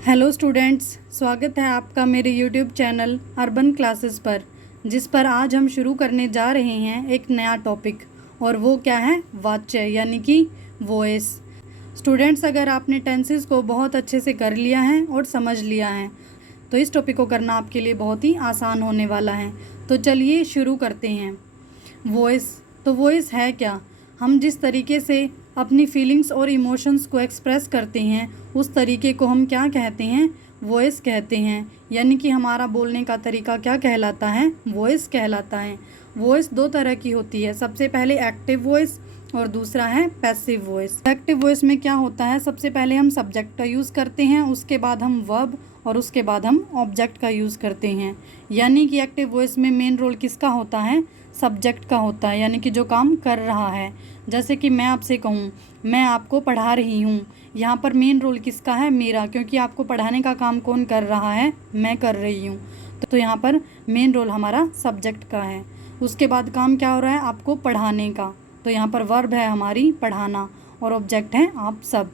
Hello students, स्वागत है आपका मेरे यूट्यूब चैनल अर्बन क्लासेस पर, जिस पर आज हम शुरू करने जा रहे हैं एक नया टॉपिक। और वो क्या है? वाच्य यानी कि वॉइस। स्टूडेंट्स, अगर आपने टेंसेस को बहुत अच्छे से कर लिया है और समझ लिया है तो इस टॉपिक को करना आपके लिए बहुत ही आसान होने वाला है। तो चलिए शुरू करते हैं। वॉइस। तो वॉइस है क्या? हम जिस तरीके से अपनी फीलिंग्स और इमोशंस को एक्सप्रेस करते हैं उस तरीके को हम क्या कहते हैं? वॉइस कहते हैं। यानी कि हमारा बोलने का तरीका क्या कहलाता है? वॉइस कहलाता है। वॉइस दो तरह की होती है। सबसे पहले एक्टिव वॉइस और दूसरा है पैसिव वॉइस। एक्टिव वॉइस में क्या होता है? सबसे पहले हम सब्जेक्ट का यूज़ करते हैं, उसके बाद हम वर्ब और उसके बाद हम ऑब्जेक्ट का यूज़ करते हैं। यानी कि एक्टिव वॉइस में मेन रोल किसका होता है? सब्जेक्ट का होता है, यानी कि जो काम कर रहा है। जैसे कि मैं आपसे कहूँ, मैं आपको पढ़ा रही हूँ, यहाँ पर मेन रोल किसका है? मेरा, क्योंकि आपको पढ़ाने का काम कौन कर रहा है? मैं कर रही हूँ। तो यहाँ पर मेन रोल हमारा सब्जेक्ट का है। उसके बाद काम क्या हो रहा है? आपको पढ़ाने का। तो यहाँ पर वर्ब है हमारी पढ़ाना और ऑब्जेक्ट है आप सब।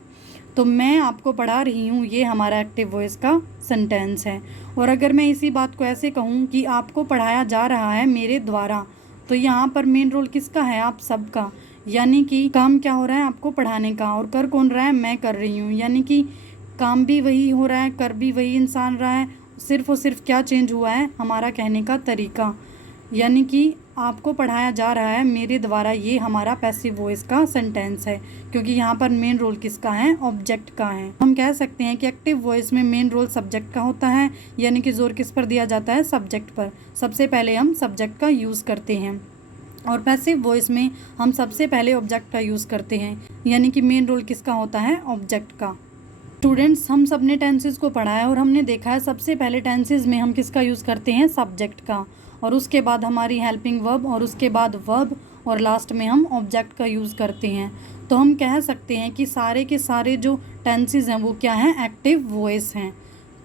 तो मैं आपको पढ़ा रही हूँ, ये हमारा एक्टिव वॉइस का सेंटेंस है। और अगर मैं इसी बात को ऐसे कहूँ कि आपको पढ़ाया जा रहा है मेरे द्वारा, तो यहाँ पर मेन रोल किसका है? आप सबका। यानी कि काम क्या हो रहा है? आपको पढ़ाने का, और कर कौन रहा है? मैं कर रही हूँ। यानी कि काम भी वही हो रहा है, कर भी वही इंसान रहा है, सिर्फ और सिर्फ क्या चेंज हुआ है? हमारा कहने का तरीका। यानी कि आपको पढ़ाया जा रहा है मेरे द्वारा, ये हमारा पैसिव वॉइस का सेंटेंस है, क्योंकि यहाँ पर मेन रोल किसका है? ऑब्जेक्ट का है। हम कह सकते हैं कि एक्टिव वॉइस में मेन रोल सब्जेक्ट का होता है, यानी कि जोर किस पर दिया जाता है? सब्जेक्ट पर। सबसे पहले हम सब्जेक्ट का यूज़ करते हैं। और पैसिव वॉइस में हम सबसे पहले ऑब्जेक्ट का यूज़ करते हैं, यानी कि मेन रोल किसका होता है? ऑब्जेक्ट का। स्टूडेंट्स, हम सब ने टेंसेस को पढ़ा है और हमने देखा है सबसे पहले टेंसेस में हम किसका यूज़ करते हैं? सब्जेक्ट का। और उसके बाद हमारी हेल्पिंग वर्ब और उसके बाद वर्ब और लास्ट में हम ऑब्जेक्ट का यूज़ करते हैं। तो हम कह सकते हैं कि सारे के सारे जो टेंसेस हैं वो क्या हैं? एक्टिव वॉइस हैं।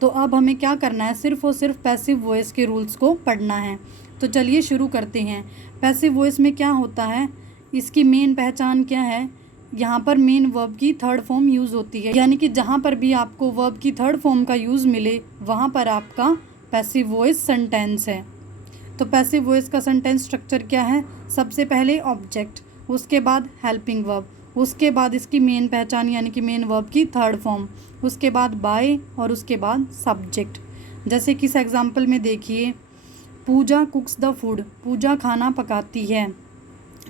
तो अब हमें क्या करना है? सिर्फ और सिर्फ पैसिव वॉइस के रूल्स को पढ़ना है। तो चलिए शुरू करते हैं। पैसिव वॉइस में क्या होता है? इसकी मेन पहचान क्या है? यहाँ पर मेन वर्ब की थर्ड फॉर्म यूज़ होती है, यानी कि जहाँ पर भी आपको वर्ब की थर्ड फॉर्म का यूज़ मिले वहाँ पर आपका पैसिव वॉइस सेंटेंस है। तो पैसिव वॉइस का सेंटेंस स्ट्रक्चर क्या है? सबसे पहले ऑब्जेक्ट, उसके बाद हेल्पिंग वर्ब, उसके बाद इसकी मेन पहचान यानी कि मेन वर्ब की थर्ड फॉर्म, उसके बाद बाय और उसके बाद सब्जेक्ट। जैसे कि इस एग्जाम्पल में देखिए, पूजा कुक्स द फूड, पूजा खाना पकाती है।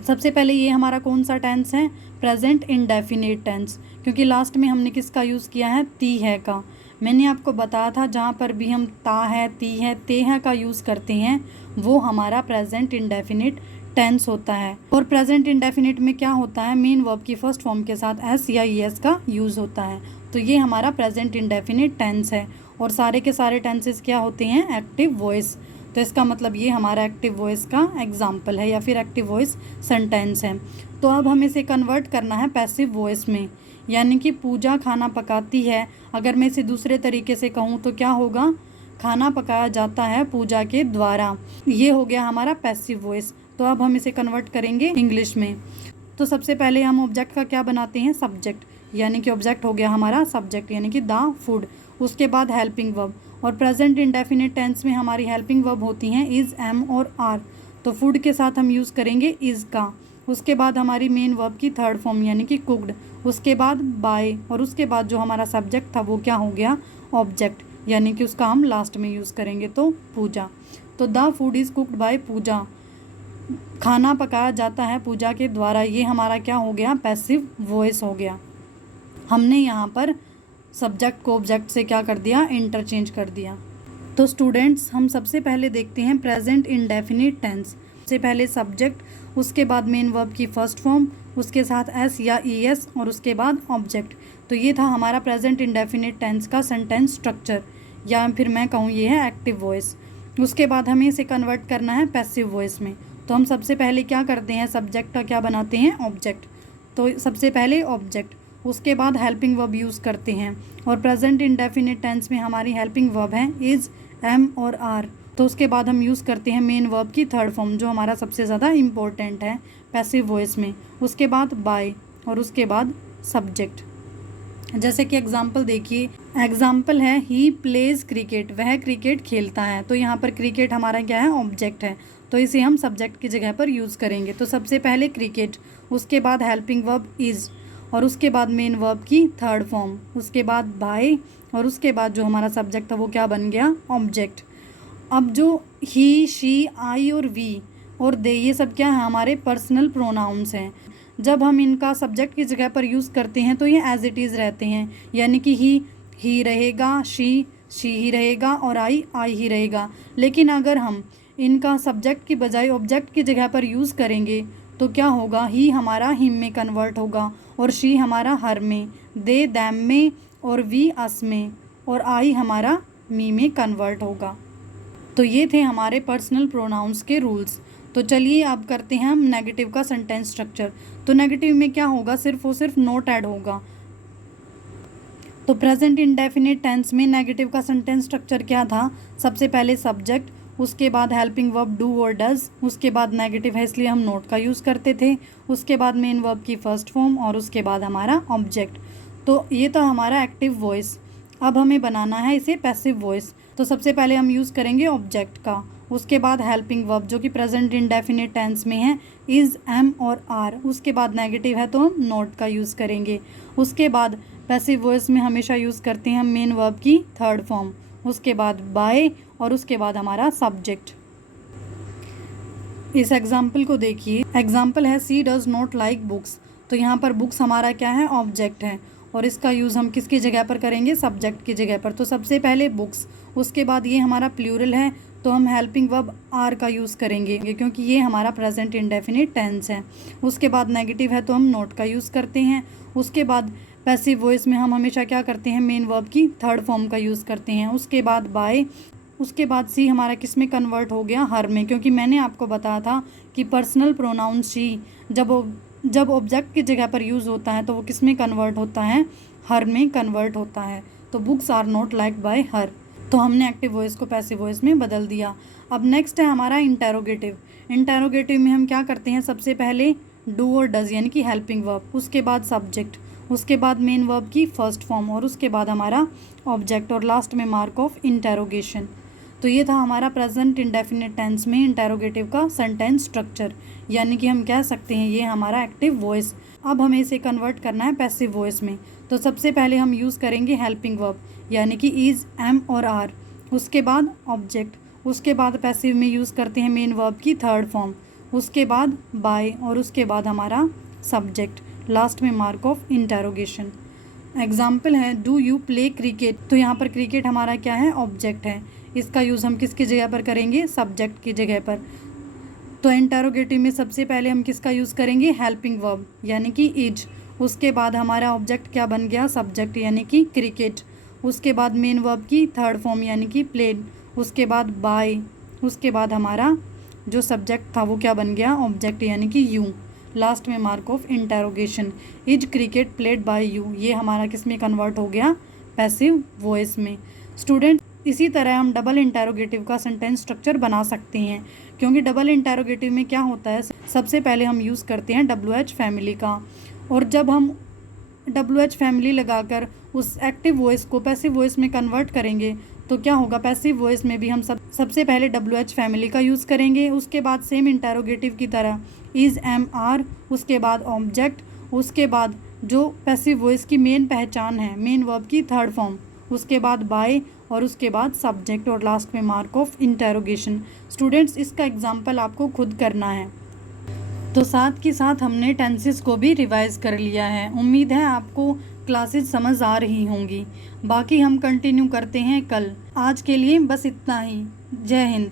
सबसे पहले ये हमारा कौन सा टेंस है? प्रेजेंट इंडेफिनिट टेंस, क्योंकि लास्ट में हमने किसका यूज़ किया है? ती है का। मैंने आपको बताया था जहाँ पर भी हम ता है, ती है, ते है का यूज़ करते हैं वो हमारा प्रेजेंट इंडेफिनिट टेंस होता है। और प्रेजेंट इंडेफिनिट में क्या होता है? मेन वर्ब की फर्स्ट फॉर्म के साथ एस या ई एस का यूज़ होता है। तो ये हमारा प्रेजेंट इंडेफिनिट टेंस है। और सारे के सारे टेंसेस क्या होते हैं? Active voice. तो इसका मतलब ये हमारा एक्टिव वॉइस का एग्जाम्पल है या फिर एक्टिव वॉइस सेंटेंस है। तो अब हमें इसे कन्वर्ट करना है पैसिव वॉइस में, यानी कि पूजा खाना पकाती है। अगर मैं इसे दूसरे तरीके से कहूँ तो क्या होगा? खाना पकाया जाता है पूजा के द्वारा। ये हो गया हमारा पैसिव वॉइस। तो अब हम इसे कन्वर्ट करेंगे इंग्लिश में। तो सबसे पहले हम ऑब्जेक्ट का क्या बनाते हैं? सब्जेक्ट, यानी कि ऑब्जेक्ट हो गया हमारा सब्जेक्ट यानी कि द फूड। उसके बाद हेल्पिंग वर्ब, और प्रेजेंट इंडेफिनिट टेंस में हमारी हेल्पिंग वर्ब होती हैं इज़, एम और आर। तो फूड के साथ हम यूज़ करेंगे इज़ का। उसके बाद हमारी मेन वर्ब की थर्ड फॉर्म यानी कि कुक्ड, उसके बाद बाय, और उसके बाद जो हमारा सब्जेक्ट था वो क्या हो गया? ऑब्जेक्ट, यानी कि उसका हम लास्ट में यूज़ करेंगे तो पूजा। तो the food is cooked by puja, खाना पकाया जाता है पूजा के द्वारा। ये हमारा क्या हो गया? पैसिव वॉइस हो गया। हमने यहाँ पर सब्जेक्ट को ऑब्जेक्ट से क्या कर दिया? इंटरचेंज कर दिया। तो स्टूडेंट्स, हम सबसे पहले देखते हैं प्रेजेंट इंडेफिनिट टेंस। सबसे पहले सब्जेक्ट, उसके बाद मेन वर्ब की फर्स्ट फॉर्म, उसके साथ एस या ई एस और उसके बाद ऑब्जेक्ट। तो ये था हमारा प्रेजेंट इंडेफिनिट टेंस का सेंटेंस स्ट्रक्चर, या फिर मैं कहूँ ये है एक्टिव वॉइस। उसके बाद हमें इसे कन्वर्ट करना है पैसिव वॉइस में। तो हम सबसे पहले क्या करते हैं? सब्जेक्ट का क्या बनाते हैं? ऑब्जेक्ट। तो सबसे पहले ऑब्जेक्ट, उसके बाद हेल्पिंग वर्ब यूज़ करते हैं। और प्रेजेंट इंडेफिनिट टेंस में हमारी हेल्पिंग वर्ब है इज़, एम और आर। तो उसके बाद हम यूज़ करते हैं मेन वर्ब की थर्ड फॉर्म, जो हमारा सबसे ज़्यादा इम्पोर्टेंट है पैसिव वॉइस में। उसके बाद बाय और उसके बाद सब्जेक्ट। जैसे कि एग्जाम्पल देखिए, एग्जाम्पल है ही प्लेज क्रिकेट, वह क्रिकेट खेलता है। तो यहाँ पर क्रिकेट हमारा क्या है, ऑब्जेक्ट है, तो इसे हम सब्जेक्ट की जगह पर यूज़ करेंगे। तो सबसे पहले क्रिकेट, उसके बाद हेल्पिंग वर्ब इज़, और उसके बाद मेन वर्ब की थर्ड फॉर्म, उसके बाद बाय, और उसके बाद जो हमारा सब्जेक्ट था वो क्या बन गया, ऑब्जेक्ट। अब जो ही, शी, आई और वी और दे, ये सब क्या है, हमारे पर्सनल प्रोनाउंस हैं। जब हम इनका सब्जेक्ट की जगह पर यूज़ करते हैं तो ये एज इट इज़ रहते हैं, यानी कि ही रहेगा, शी ही रहेगा, और आई ही रहेगा। लेकिन अगर हम इनका सब्जेक्ट की बजाय ऑब्जेक्ट की जगह पर यूज़ करेंगे तो क्या होगा, ही हमारा हिम में कन्वर्ट होगा, और शी हमारा हर में, दे दैम में, और वी अस में, और आई हमारा मी में कन्वर्ट होगा। तो ये थे हमारे पर्सनल प्रोनाउंस के रूल्स। तो चलिए अब करते हैं हम नेगेटिव का सेंटेंस स्ट्रक्चर। तो नेगेटिव में क्या होगा, सिर्फ और सिर्फ नोट ऐड होगा। तो प्रेजेंट इंडेफिनिट टेंस में नेगेटिव का सेंटेंस स्ट्रक्चर क्या था, सबसे पहले सब्जेक्ट, उसके बाद हेल्पिंग वर्ब डू और डज, उसके बाद नेगेटिव है इसलिए हम नोट का यूज़ करते थे, उसके बाद मेन वर्ब की फर्स्ट फॉर्म, और उसके बाद हमारा ऑब्जेक्ट। तो ये था हमारा एक्टिव वॉइस। अब हमें बनाना है इसे पैसिव वॉइस। तो सबसे पहले हम यूज़ करेंगे ऑब्जेक्ट का, उसके बाद हेल्पिंग वर्ब जो कि प्रेजेंट इंडेफिनिट टेंस में है, इज़, एम और आर, उसके बाद नेगेटिव है तो हम नोट का यूज़ करेंगे। उसके बाद पैसिव वॉइस में हमेशा यूज़ करते हैं हम मेन वर्ब की थर्ड फॉर्म, उसके बाद बाय, और उसके बाद हमारा सब्जेक्ट। इस एग्जाम्पल को देखिए, एग्जाम्पल है सी डज नॉट लाइक बुक्स। तो यहाँ पर बुक्स हमारा क्या है, ऑब्जेक्ट है, और इसका यूज़ हम किसकी जगह पर करेंगे, सब्जेक्ट की जगह पर। तो सबसे पहले बुक्स, उसके बाद ये हमारा प्लूरल है तो हम हेल्पिंग वर्ब आर का यूज़ करेंगे क्योंकि ये हमारा प्रेजेंट इंडेफिनिट टेंस है। उसके बाद नेगेटिव है तो हम नोट का यूज़ करते हैं। उसके बाद पैसिव वॉइस में हम हमेशा क्या करते हैं, मेन वर्ब की थर्ड फॉर्म का यूज़ करते हैं। उसके बाद बाय, उसके बाद सी हमारा किस में कन्वर्ट हो गया, हर में, क्योंकि मैंने आपको बताया था कि पर्सनल प्रोनाउन शी जब ऑब्जेक्ट की जगह पर यूज़ होता है तो वो किस में कन्वर्ट होता है, हर में कन्वर्ट होता है। तो books are not like by her, तो हमने एक्टिव वॉइस को पैसिव वॉइस में बदल दिया। अब नेक्स्ट है हमारा इंटेरोगेटिव। इंटेरोगेटिव में हम क्या करते हैं, सबसे पहले डू और डज यानी कि हेल्पिंग वर्ब, उसके बाद सब्जेक्ट, उसके बाद मेन वर्ब की फर्स्ट फॉर्म, और उसके बाद हमारा ऑब्जेक्ट, और लास्ट में मार्क ऑफ इंटेरोगेशन। तो ये था हमारा प्रेजेंट इंडेफिनिट टेंस में इंटेरोगेटिव का सेंटेंस स्ट्रक्चर, यानी कि हम कह सकते हैं ये हमारा एक्टिव वॉइस। अब हमें इसे कन्वर्ट करना है पैसिव वॉइस में। तो सबसे पहले हम यूज़ करेंगे हेल्पिंग वर्ब यानी कि इज़, एम और आर, उसके बाद ऑब्जेक्ट, उसके बाद पैसिव में यूज़ करते हैं मेन वर्ब की थर्ड फॉर्म, उसके बाद बाय, और उसके बाद हमारा सब्जेक्ट, लास्ट में मार्क ऑफ इंटेरोगेशन। एग्जाम्पल है डू यू प्ले क्रिकेट। तो यहाँ पर क्रिकेट हमारा क्या है, ऑब्जेक्ट है, इसका यूज़ हम किसकी जगह पर करेंगे, सब्जेक्ट की जगह पर। तो इंटेरोगेटिव में सबसे पहले हम किसका यूज़ करेंगे, हेल्पिंग वर्ब यानी कि इज, उसके बाद हमारा ऑब्जेक्ट क्या बन गया, सब्जेक्ट यानी कि क्रिकेट, उसके बाद मेन वर्ब की थर्ड फॉर्म यानी कि प्लेड, उसके बाद बाय, उसके बाद हमारा जो सब्जेक्ट था वो क्या बन गया, ऑब्जेक्ट यानी कि यू, लास्ट में mark of interrogation. Is cricket played by you, ये हमारा किस में कन्वर्ट हो गया, पैसिव वॉइस में। स्टूडेंट, इसी तरह हम डबल इंटेरोगेटिव का सेंटेंस स्ट्रक्चर बना सकते हैं, क्योंकि डबल इंटेरोगेटिव में क्या होता है, सबसे पहले हम यूज़ करते हैं WH फैमिली का, और जब हम WH फैमिली लगाकर उस एक्टिव वॉइस को पैसिव वॉइस में कन्वर्ट करेंगे तो क्या होगा, पैसिव वॉइस में भी हम सबसे पहले WH फैमिली का यूज़ करेंगे, उसके बाद सेम इंटेरोगेटिव की तरह इज़, एम, आर, उसके बाद ऑब्जेक्ट, उसके बाद जो पैसिव वॉइस की मेन पहचान है मेन वर्ब की थर्ड फॉर्म, उसके बाद बाय, और उसके बाद सब्जेक्ट, और लास्ट में मार्क ऑफ इंटेरोगेशन। स्टूडेंट्स, इसका एग्जाम्पल आपको खुद करना है। तो साथ के साथ हमने टेंसेस को भी रिवाइज कर लिया है। उम्मीद है आपको क्लासेस समझ आ रही होंगी। बाकी हम कंटिन्यू करते हैं कल। आज के लिए बस इतना ही। जय हिंद।